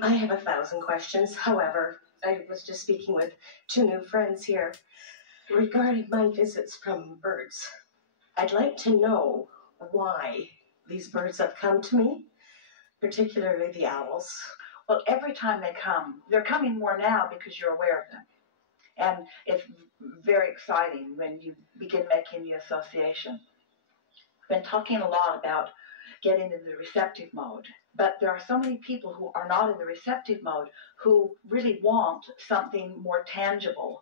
I have 1,000 questions. However, I was just speaking with 2 new friends here regarding my visits from birds. I'd like to know why these birds have come to me, particularly the owls. Well, every time they come, they're coming more now because you're aware of them. And it's very exciting when you begin making the association. I've been talking a lot about getting into the receptive mode, but there are so many people who are not in the receptive mode who really want something more tangible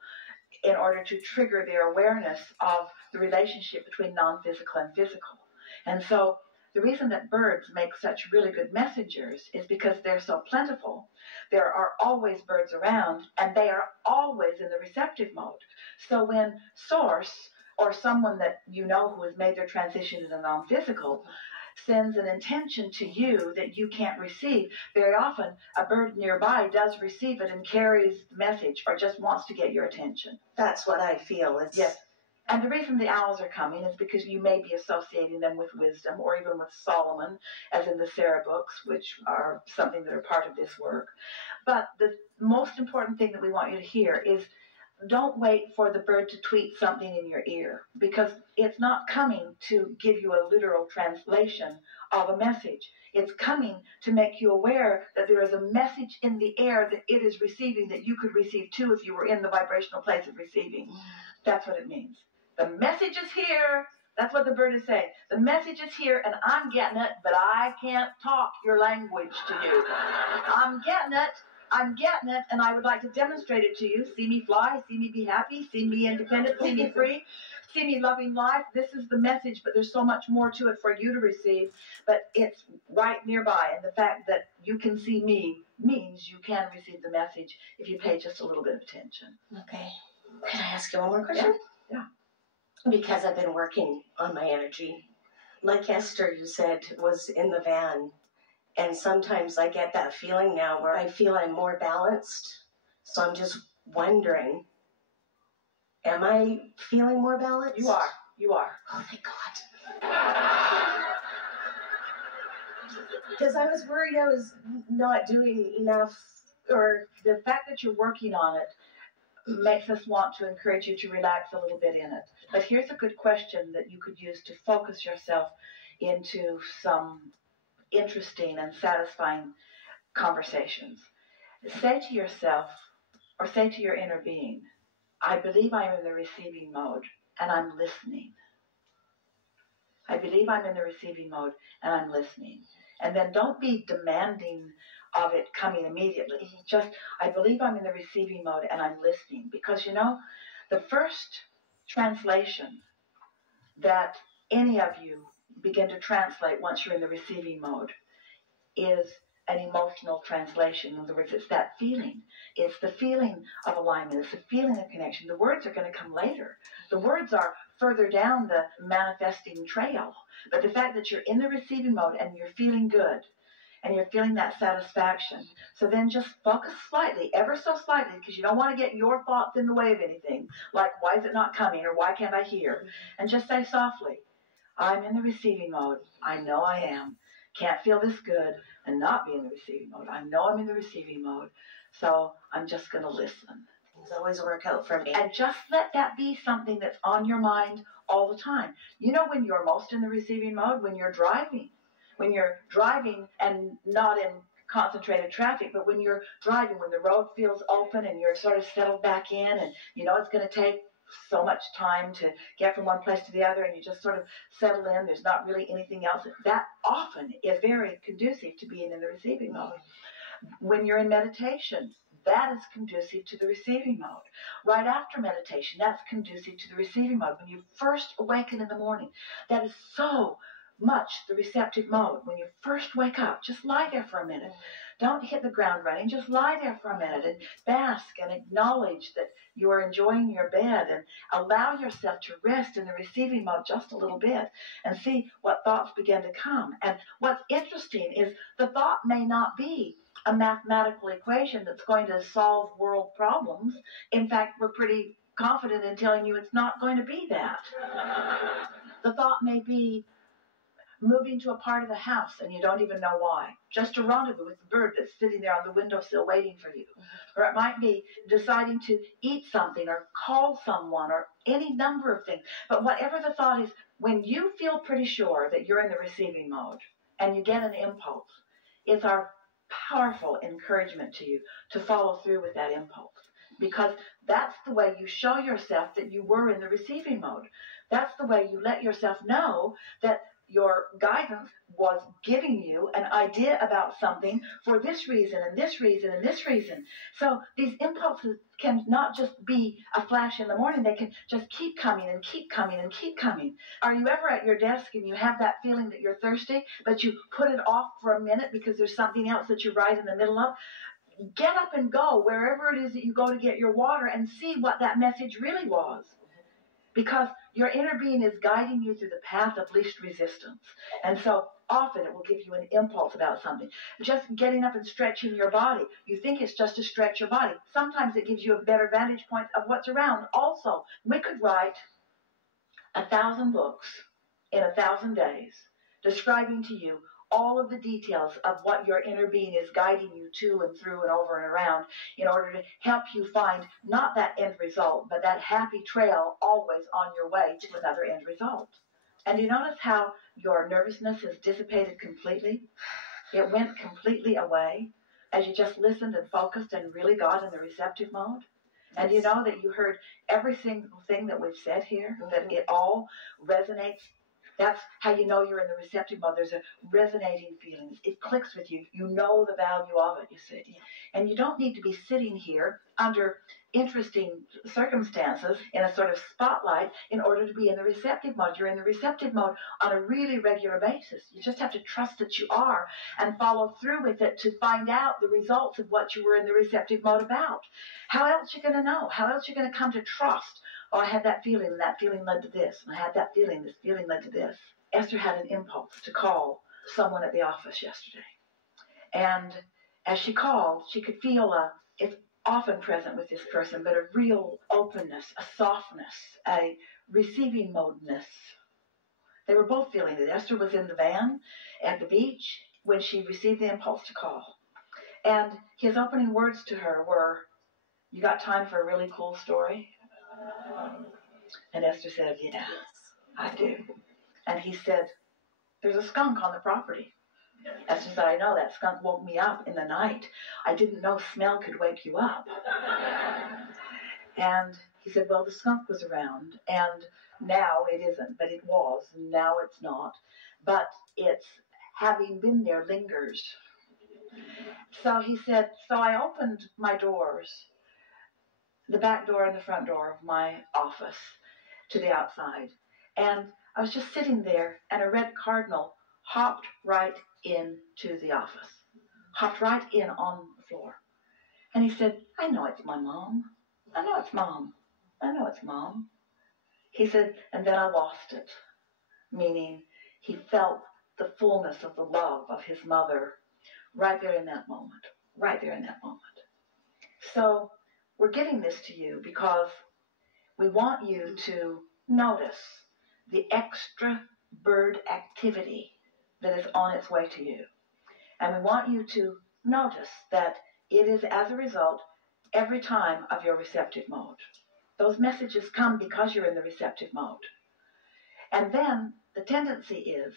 in order to trigger their awareness of the relationship between non-physical and physical. And so the reason that birds make such really good messengers is because they're so plentiful. There are always birds around, and they are always in the receptive mode. So when Source, or someone that you know who has made their transition into non-physical, sends an intention to you that you can't receive, very often a bird nearby does receive it and carries the message or just wants to get your attention. That's what I feel. Yes. And the reason the owls are coming is because you may be associating them with wisdom, or even with Solomon, as in the Sarah books, which are something that are part of this work. But the most important thing that we want you to hear is, don't wait for the bird to tweet something in your ear, because it's not coming to give you a literal translation of a message. It's coming to make you aware that there is a message in the air that it is receiving that you could receive too if you were in the vibrational place of receiving. That's what it means. The message is here. That's what the bird is saying. The message is here, and I'm getting it, but I can't talk your language to you. I'm getting it, and I would like to demonstrate it to you. See me fly, see me be happy, see me independent, see me free, see me loving life. This is the message, but there's so much more to it for you to receive. But it's right nearby, and the fact that you can see me means you can receive the message if you pay just a little bit of attention. Okay. Can I ask you one more question? Yeah. Because I've been working on my energy. Like Esther, you said, was in the van. And sometimes I get that feeling now where I feel I'm more balanced. So I'm just wondering, am I feeling more balanced? You are. You are. Oh, thank God. Because I was worried I was not doing enough. Or the fact that you're working on it makes us want to encourage you to relax a little bit in it. But here's a good question that you could use to focus yourself into some interesting and satisfying conversations. Say to yourself, or say to your inner being, I believe I'm in the receiving mode and I'm listening. I believe I'm in the receiving mode and I'm listening. And then don't be demanding of it coming immediately. Just, I believe I'm in the receiving mode and I'm listening. Because, you know, the first translation that any of you begin to translate once you're in the receiving mode is an emotional translation. In other words, it's that feeling. It's the feeling of alignment. It's the feeling of connection. The words are going to come later. The words are further down the manifesting trail. But the fact that you're in the receiving mode and you're feeling good, and you're feeling that satisfaction. So then just focus slightly, ever so slightly, because you don't want to get your thoughts in the way of anything, like why is it not coming or why can't I hear? And just say softly, I'm in the receiving mode. I know I am. Can't feel this good and not be in the receiving mode. I know I'm in the receiving mode, so I'm just going to listen. Things always work out for me. And just let that be something that's on your mind all the time. You know when you're most in the receiving mode? When you're driving. When you're driving and not in concentrated traffic, but when you're driving, when the road feels open and you're sort of settled back in and you know it's going to take so much time to get from one place to the other and you just sort of settle in, there's not really anything else. That often is very conducive to being in the receiving mode. When you're in meditation, that is conducive to the receiving mode. Right after meditation, that's conducive to the receiving mode. When you first awaken in the morning, that is so much the receptive mode. When you first wake up, just lie there for a minute. Don't hit the ground running. Just lie there for a minute and bask and acknowledge that you are enjoying your bed and allow yourself to rest in the receiving mode just a little bit and see what thoughts begin to come. And what's interesting is the thought may not be a mathematical equation that's going to solve world problems. In fact, we're pretty confident in telling you it's not going to be that. The thought may be, moving to a part of the house and you don't even know why. Just a rendezvous with the bird that's sitting there on the windowsill waiting for you. Or it might be deciding to eat something or call someone or any number of things. But whatever the thought is, when you feel pretty sure that you're in the receiving mode and you get an impulse, it's our powerful encouragement to you to follow through with that impulse. Because that's the way you show yourself that you were in the receiving mode. That's the way you let yourself know that your guidance was giving you an idea about something for this reason and this reason and this reason. So these impulses can not just be a flash in the morning. They can just keep coming and keep coming and keep coming. Are you ever at your desk and you have that feeling that you're thirsty, but you put it off for a minute because there's something else that you're right in the middle of? Get up and go wherever it is that you go to get your water and see what that message really was. Because your inner being is guiding you through the path of least resistance. And so often it will give you an impulse about something. Just getting up and stretching your body. You think it's just to stretch your body. Sometimes it gives you a better vantage point of what's around. Also, we could write 1,000 books in 1,000 days describing to you all of the details of what your inner being is guiding you to and through and over and around in order to help you find not that end result, but that happy trail always on your way to another end result. And you notice how your nervousness has dissipated completely? It went completely away as you just listened and focused and really got in the receptive mode. And you know that you heard every single thing that we've said here, that it all resonates. That's how you know you're in the receptive mode. There's a resonating feeling. It clicks with you. You know the value of it, you see. And you don't need to be sitting here under interesting circumstances in a sort of spotlight in order to be in the receptive mode. You're in the receptive mode on a really regular basis. You just have to trust that you are and follow through with it to find out the results of what you were in the receptive mode about. How else are you going to know? How else are you going to come to trust? Oh, I had that feeling, and that feeling led to this, and I had that feeling, this feeling led to this. Esther had an impulse to call someone at the office yesterday. And as she called, she could feel it's often present with this person, but a real openness, a softness, a receiving modeness. They were both feeling it. Esther was in the van at the beach when she received the impulse to call. And his opening words to her were, "You got time for a really cool story?" And Esther said, "Yeah, I do." And he said, "There's a skunk on the property." Esther said, "I know, that skunk woke me up in the night. I didn't know smell could wake you up." And he said, "Well, the skunk was around, and now it isn't, but it was, and now it's not. But it's, having been there, lingers." So he said, "So I opened my doors, the back door and the front door of my office, to the outside. And I was just sitting there, and a red cardinal hopped right into the office, hopped right in on the floor. And he said, 'I know it's my mom. I know it's mom. I know it's mom.' He said, and then I lost it," meaning he felt the fullness of the love of his mother right there in that moment, right there in that moment. So we're giving this to you because we want you to notice the extra bird activity that is on its way to you. And we want you to notice that it is, as a result, every time of your receptive mode. Those messages come because you're in the receptive mode. And then the tendency is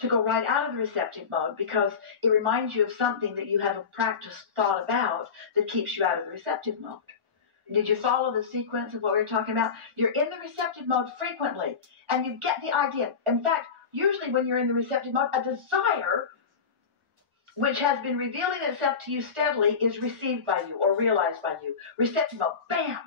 to go right out of the receptive mode because it reminds you of something that you have a practiced thought about that keeps you out of the receptive mode. Did you follow the sequence of what we were talking about? You're in the receptive mode frequently, and you get the idea. In fact, usually when you're in the receptive mode, a desire which has been revealing itself to you steadily is received by you or realized by you. Receptive mode, bam!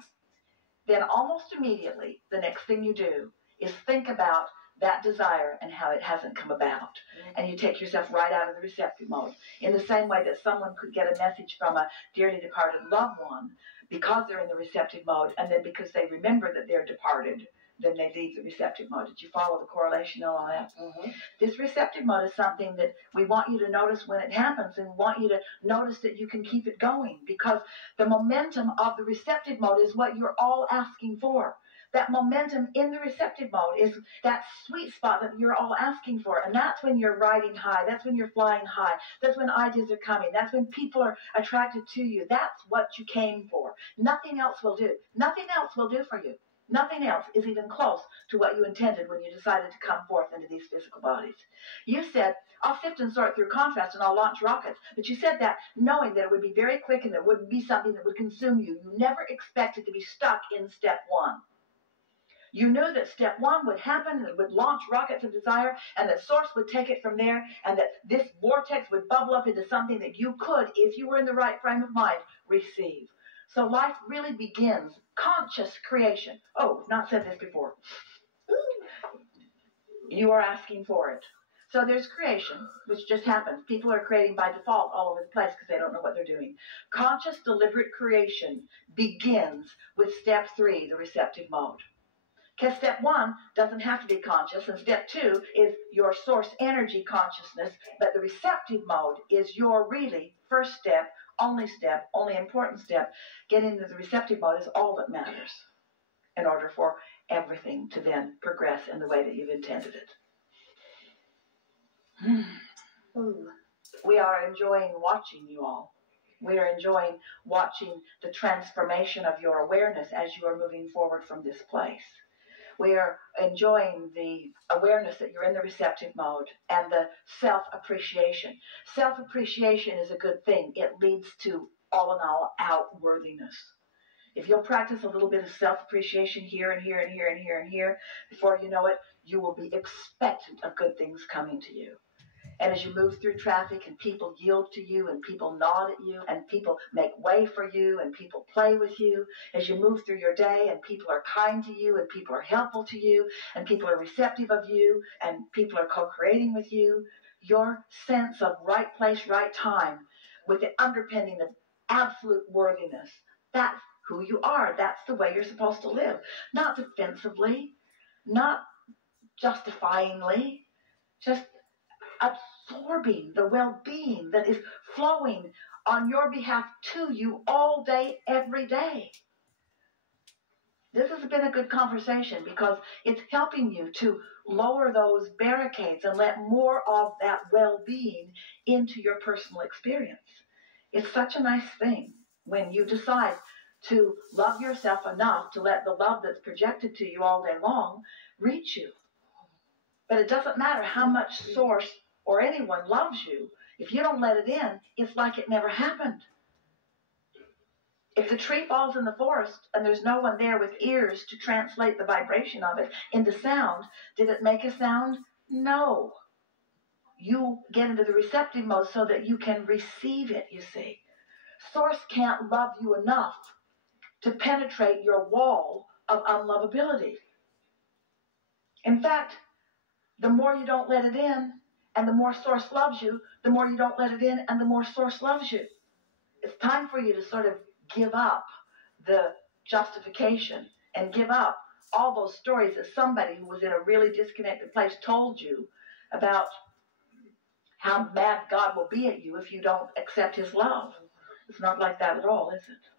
Then almost immediately, the next thing you do is think about that desire and how it hasn't come about. And you take yourself right out of the receptive mode. In the same way that someone could get a message from a dearly departed loved one because they're in the receptive mode, and then because they remember that they're departed, then they leave the receptive mode. Did you follow the correlation and all that? Mm-hmm. This receptive mode is something that we want you to notice when it happens, and want you to notice that you can keep it going, because the momentum of the receptive mode is what you're all asking for. That momentum in the receptive mode is that sweet spot that you're all asking for. And that's when you're riding high. That's when you're flying high. That's when ideas are coming. That's when people are attracted to you. That's what you came for. Nothing else will do. Nothing else will do for you. Nothing else is even close to what you intended when you decided to come forth into these physical bodies. You said, I'll sift and sort through contrast and I'll launch rockets. But you said that knowing that it would be very quick and it wouldn't be something that would consume you. You never expected to be stuck in step one. You knew that step one would happen and it would launch rockets of desire and that source would take it from there and that this vortex would bubble up into something that you could, if you were in the right frame of mind, receive. So life really begins conscious creation. Oh, not said this before. You are asking for it. So there's creation, which just happens. People are creating by default all over the place because they don't know what they're doing. Conscious, deliberate creation begins with step 3, the receptive mode. Because step 1 doesn't have to be conscious, and step 2 is your source energy consciousness, but the receptive mode is your really first step, only important step. Getting into the receptive mode is all that matters in order for everything to then progress in the way that you've intended it. We are enjoying watching you all. We are enjoying watching the transformation of your awareness as you are moving forward from this place. We are enjoying the awareness that you're in the receptive mode and the self-appreciation. Self-appreciation is a good thing. It leads to all in all outworthiness. If you'll practice a little bit of self-appreciation here and here and here and here and here, before you know it, you will be expectant of good things coming to you. And as you move through traffic and people yield to you and people nod at you and people make way for you and people play with you, as you move through your day and people are kind to you and people are helpful to you and people are receptive of you and people are co-creating with you, your sense of right place, right time with the underpinning of absolute worthiness, that's who you are. That's the way you're supposed to live. Not defensively, not justifyingly, just absorbing the well-being that is flowing on your behalf to you all day, every day. This has been a good conversation because it's helping you to lower those barricades and let more of that well-being into your personal experience. It's such a nice thing when you decide to love yourself enough to let the love that's projected to you all day long reach you. But it doesn't matter how much source or anyone loves you. If you don't let it in, it's like it never happened. If the tree falls in the forest and there's no one there with ears to translate the vibration of it into sound, did it make a sound? No. You get into the receptive mode so that you can receive it, you see. Source can't love you enough to penetrate your wall of unlovability. In fact, the more you don't let it in, and the more Source loves you, the more you don't let it in, and the more Source loves you. It's time for you to sort of give up the justification and give up all those stories that somebody who was in a really disconnected place told you about how mad God will be at you if you don't accept his love. It's not like that at all, is it?